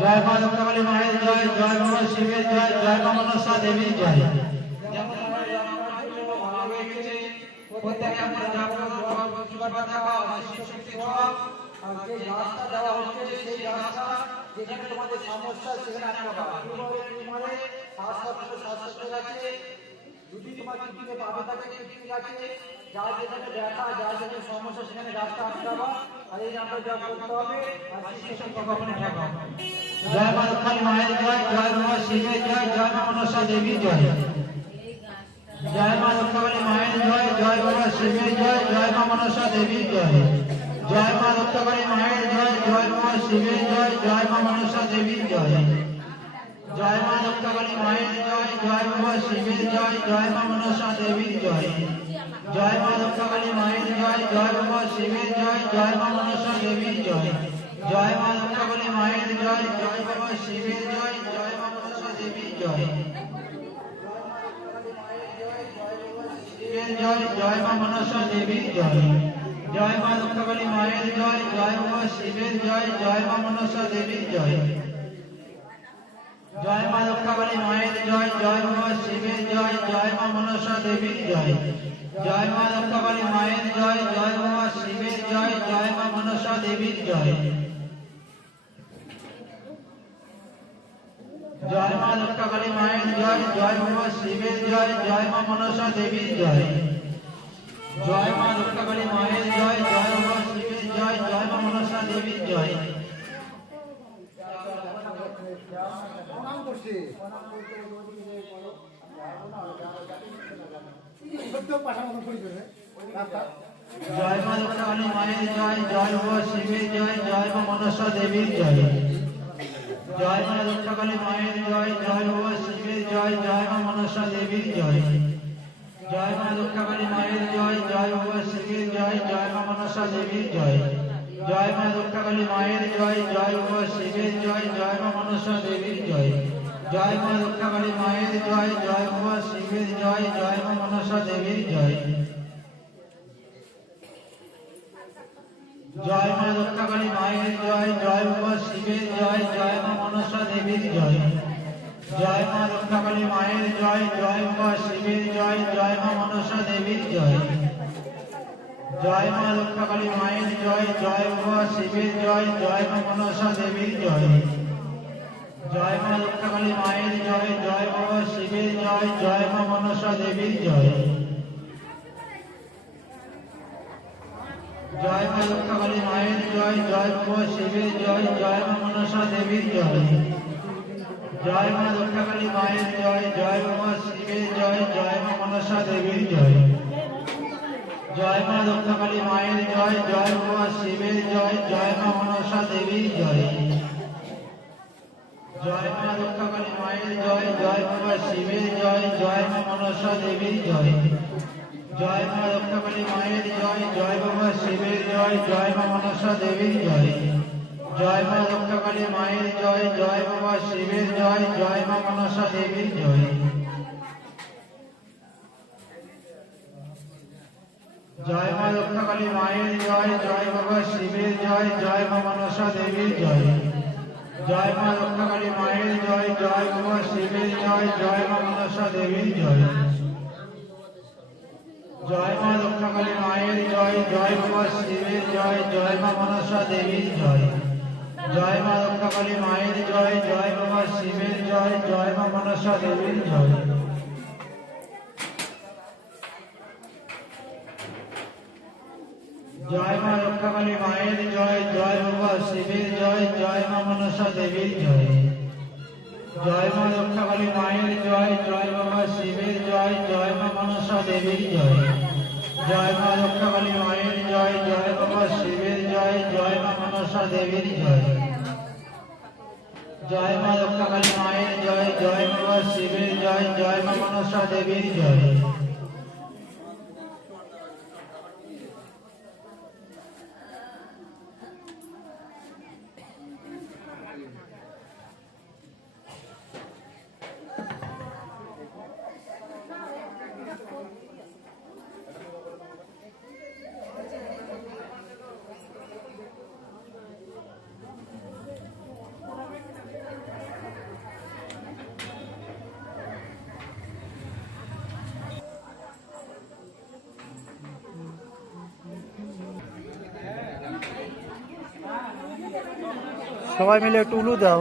জয় মা দক্ষিণকালী মায়ের জয়, জয় মা শিবের জয়, জয় মা মনসা দেবীর জয়। প্রত্যেকে আমরা যে গাছটা দেওয়া হচ্ছে সেই গাছটা যেখানে তোমাদের সমস্যা সেখানে আটকাবা। মানে স্বাস্থ্য গাছে যদি তোমার কিডনিতে পাবে থাকে কিডনি গাছে যার যেখানে ব্যথা যার যেখানে সমস্যা সেখানে গাছটা আটকাবা। আর এই নামটা জপ করতে হবে আর শিষ্যের কখনো ঠেকাও। জয় মা দক্ষিণকালী মায়ের জয়, জয় মা শিবের জয়, জয় মা মনসা দেবীর জয়। জয় মা দক্ষিণকালী মায়ের জয়, জয় মা শিবের জয়, জয় মা মনসা দেবীর জয়। জয় মা দক্ষিণকালী মায়ের জয়, জয় মা শিবের জয়, জয় মা মনসা দেবীর জয়। জয় মা দক্ষিণকালী মায়ের জয়, জয় মা শিবের জয়, জয় মা মনসা দেবীর জয়। জয় মা দক্ষিণকালী মায়ের জয়, জয় মা শিবের জয়, জয় মা মনসা দেবীর জয়। জয় মা দক্ষিণকালী মায়ের জয়, জয় মা শিবের জয়, জয় মা মনসা দেবীর জয়। জয়, জয় মা মনসা দেবীর জয়। জয় মা দক্ষিণকালী মায়ের জয়, জয় মা শিবের জয়, জয় মা মনসা দেবীর জয়। জয় মা দক্ষিণকালী মায়ের জয়, জয় মা শিবের জয়, জয় মা মনসা দেবীর জয়। জয় মা দক্ষিণকালী মায়ের জয়, জয় মা শিবের জয়, জয় মা মনসা দেবীর জয়। জয় মা দক্ষিণকালী মায়ের জয়, জয় মা শিবের জয়, জয় মা মনসা দেবীর জয়। জয় মা দক্ষিণকালী মায়ের জয়, জয় মা শিবের জয়, জয় মা মনসা দেবীর জয়। জয় মা দক্ষিণকালী মায়ের জয়, জয় মা শিবের জয়, জয় মা মনসা দেবীর জয়। জয় মা দক্ষিণকালী মায়ের জয়, জয় মা শিবের জয়, জয় মা মনসা দেবীর জয়। জয় মা দক্ষিণকালী মায়ের জয়, জয় মা শিবের জয়, জয় মা মনসা দেবীর জয়। জয় মা দক্ষিণকালী মায়ের জয়, জয় মা শিবের জয়, জয় মা মনসা দেবীর জয়। জয় মা দক্ষিণকালী মায়ের জয়, জয় মা শিবের জয়, জয় মা মনসা দেবীর জয়। জয় মা দক্ষিণকালী মায়ের জয়, জয় মা শিবের জয়, জয় মা মনসা দেবীর জয়। জয় মা দক্ষিণকালী মায়ের জয়, জয় মা শিবের জয়, জয় মা মনসা দেবীর জয়। জয় মা দক্ষিণকালী মায়ের জয়, জয় মা শিবের জয়, জয় মা মনসা দেবীর জয়। জয় মা দক্ষিণকালী মায়ের জয়, জয় মা শিবের জয়, জয় মা মনসা দেবীর জয়। জয় মা দক্ষিণকালী মায়ের জয়, জয় মা শিবের জয়, জয় মা মনসা দেবীর জয়। জয় মা দক্ষিণকালী মায়ের জয়, জয় মা শিবের জয়, জয় মা মনসা দেবীর জয়। জয় মা দক্ষিণকালী মায়ের জয়, জয় মা শিবের জয়, জয় মা মনসা দেবীর জয়। জয় মা দক্ষিণকালী মায়ের জয়, জয় মা শিবের জয়, জয় মা মনসা দেবীর জয়। জয় মা দক্ষিণকালী মায়ের জয়, জয় মা শিবের জয়, জয় মা মনসা দেবীর জয়। জয় মা দক্ষিণকালী মায়ের জয়, জয় মা শিবের জয়, জয় মা মনসা দেবীর জয়। জয় মা দক্ষিণকালী মায়ের জয়, জয় মা শিবের জয়, জয় মা মনসা দেবীর জয়। জয় মা দক্ষিণকালী মায়ের জয়, জয় মা শিবের জয়, জয় মা মনসা দেবীর জয়। জয় মা দক্ষিণকালী মায়ের জয়, জয় মা শিবের জয়, জয় মা মনসা দেবীর জয়। জয় মা দক্ষিণকালী মায়ের জয়, জয় মা শিবের জয়, জয় মা মনসা দেবীর জয়। জয় মা দক্ষিণকালী মায়ের জয়, জয় মা শিবের জয়, জয় মা মনসা দেবীর জয়। জয় মা দক্ষিণকালী মায়ের জয়, জয় মা শিবের জয়, জয় মা মনসা দেবীর জয়। জয় মা দক্ষিণকালী মায়ের জয়, জয় মা শিবের জয়, জয় মা মনসা দেবীর জয়। জয় মা রক্ষাকালী মায়ের জয়, জয় বাবা শিবের জয়, জয় মা মনসা দেবীর জয়। সবাই মিলে একটু উলু দাও।